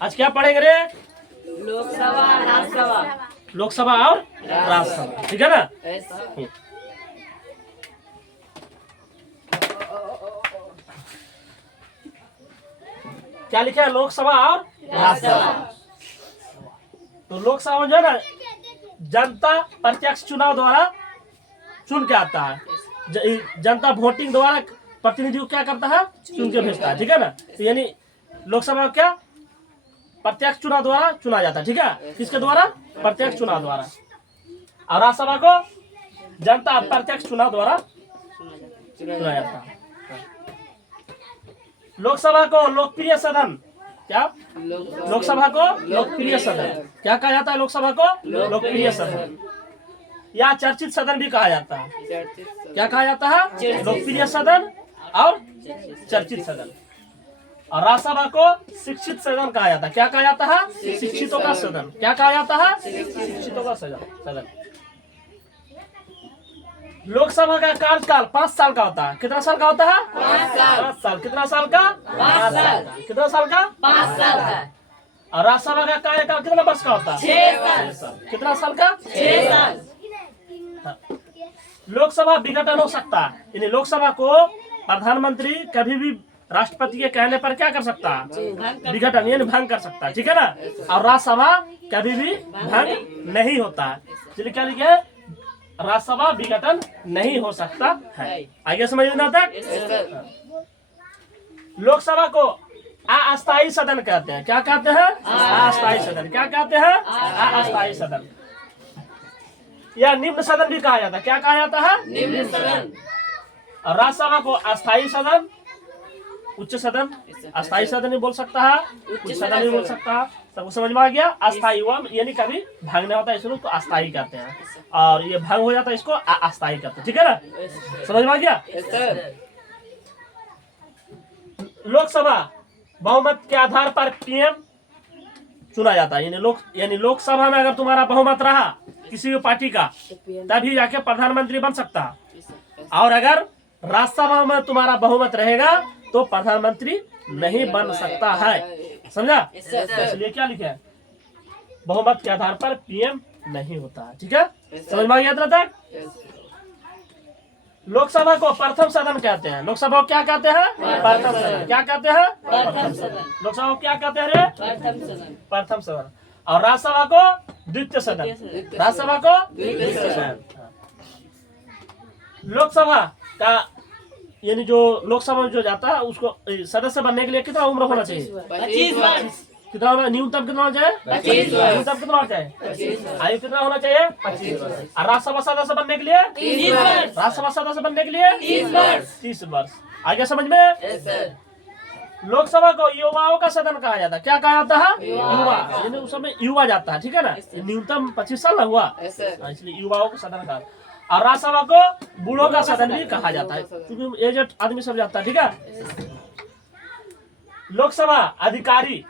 आज क्या पढ़ेंगे रे? लोकसभा राज्यसभा। लोकसभा और राज्यसभा, ठीक है ना? क्या लिखा है? लोकसभा और राज्यसभा। तो लोकसभा में जो है ना जनता प्रत्यक्ष चुनाव द्वारा चुन के आता है। जनता वोटिंग द्वारा प्रतिनिधि को क्या करता है? चुन के भेजता है, ठीक है ना? तो यानी लोकसभा क्या प्रत्यक्ष चुनाव द्वारा चुना जाता है, ठीक है? किसके द्वारा? प्रत्यक्ष चुनाव द्वारा। और राज्यसभा को जनता प्रत्यक्ष चुनाव द्वारा चुना जाता है। लोकसभा को लोकप्रिय सदन, क्या? लोकसभा को लोकप्रिय सदन क्या कहा जाता है? लोकसभा को लोकप्रिय सदन या चर्चित सदन भी कहा जाता है। क्या कहा जाता है? लोकप्रिय सदन और चर्चित सदन। और राज्यसभा को शिक्षित सदन कहा जाता है। क्या कहा जाता है? शिक्षितों का सदन। क्या कहा जाता है? शिक्षितों का सदन। लोकसभा का कार्यकाल 5 साल का होता है। कितना साल का होता है? 5 साल। कितना साल का? 5 साल। कितना साल का? 5 साल का। और राज्यसभा का कार्यकाल कितना वर्ष का होता है? 6 साल। कितना साल का? 6 साल। लोकसभा विघटन हो सकता है, यानी लोकसभा को प्रधानमंत्री कभी भी राष्ट्रपति के कहने पर क्या कर सकता है? विघटन यानी भंग कर सकता है, ठीक है ना? और राज्यसभा कभी भी भंग नहीं होता है, इसलिए क्या लिखे? राज्यसभा विघटन नहीं हो सकता है। आगे समझ में आता है? लोकसभा को अस्थायी सदन कहते हैं। क्या कहते हैं? अस्थायी सदन। क्या कहते हैं? अस्थायी सदन या निम्न सदन भी कहा जाता है। क्या कहा जाता है? निम्न सदन। और राज्यसभा को अस्थायी सदन, उच्च सदन, अस्थायी सदन भी बोल सकता है, उच्च सदन भी बोल सकता है। सबको समझ में आ गया? अस्थायी यानी कभी भंग नहीं होता, इसको तो अस्थायी कहते हैं। और ये भंग हो जाता है, इसको अस्थायी कहते हैं, ठीक है ना? समझ में आ गया? लोकसभा बहुमत के आधार पर पीएम चुना जाता है, यानी लोकसभा में अगर तुम्हारा बहुमत रहा किसी भी पार्टी का, तभी जाके प्रधानमंत्री बन सकता है। और अगर राज्यसभा में तुम्हारा बहुमत रहेगा तो प्रधानमंत्री नहीं बन सकता है। समझा? इसलिए क्या लिखा है? बहुमत के आधार पर पीएम नहीं होता है, ठीक है? समझ में आ गया तक? लोकसभा को प्रथम सदन कहते हैं। लोकसभा को क्या कहते हैं? प्रथम सदन। क्या कहते हैं? प्रथम सदन। लोकसभा को क्या कहते हैं? प्रथम सदन। और राज्यसभा को द्वितीय सदन। राज्यसभा को द्वितीय सदन। लोकसभा का यानी जो लोकसभा में जो जाता है उसको सदस्य बनने के लिए कितना उम्र होना चाहिए? 25 वर्ष। कितना न्यूनतम कितना होना चाहिए? 25 वर्ष। न्यूनतम कितना होना चाहिए? 25 वर्ष। आयु कितना होना चाहिए? 25 वर्ष। और राज्यसभा सदस्य बनने के लिए 30 वर्ष। राज्यसभा सदस्य बनने के लिए 30 वर्ष। 30 वर्ष। आगे समझ में? लोकसभा को युवाओं का सदन कहा जाता है। क्या कहा जाता है? युवा, यानी उस समय युवा जाता है, ठीक है ना? न्यूनतम 25 साल हुआ, इसलिए युवाओं का सदन कहा। और राज्यसभा को बूढ़ों का सदन भी कहा जाता है, क्योंकि एजेड आदमी सब जाता है, ठीक है? लोकसभा अधिकारी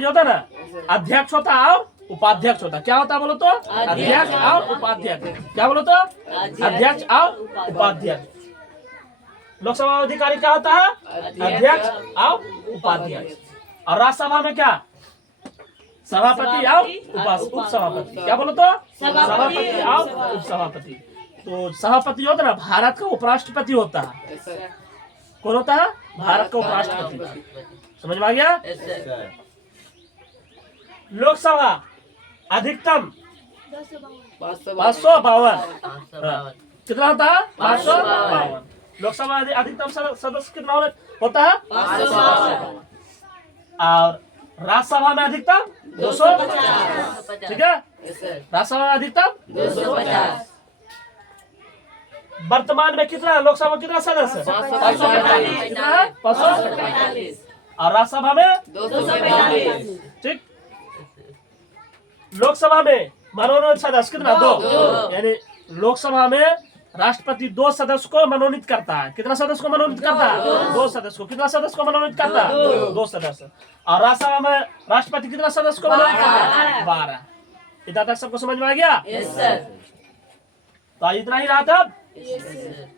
जो होता है ना, अध्यक्ष होता है और उपाध्यक्ष होता है। क्या होता है बोलो तो? अध्यक्ष और उपाध्यक्ष। क्या बोलो तो? अध्यक्ष और उपाध्यक्ष। लोकसभा अधिकारी क्या होता है? अध्यक्ष और उपाध्यक्ष। और राज्यसभा में क्या? सभापति और उप सभापति। क्या बोलो तो? सभापति और उप सभापति। तो सभापति होता है ना, भारत का उपराष्ट्रपति होता है। कौन होता है? भारत का उपराष्ट्रपति। समझ में आ गया? लोकसभा अधिकतम 552। कितना होता है? 552। लोकसभा अधिकतम सदस्य कितना होता है? 552। और राज्यसभा में अधिकतम 250, ठीक है? राज्यसभा में अधिकतम 250। वर्तमान में कितना लोकसभा कितना सदस्य? 545। कितना है? 545। और राज्यसभा में 245, ठीक? लोकसभा में मनोनीत सदस्य कितना? 2। यानी लोकसभा में राष्ट्रपति 2 सदस्य को मनोनीत करता है। कितना सदस्य को मनोनीत करता है? 2 सदस्य को। कितना सदस्य को मनोनीत करता है? 2 सदस्य। और राज्यसभा में राष्ट्रपति कितना सदस्य को मनोनीत करता है? 12। इतना तक सबको समझ में आ गया? Yes sir. तो इतना ही रहा था। Yes sir.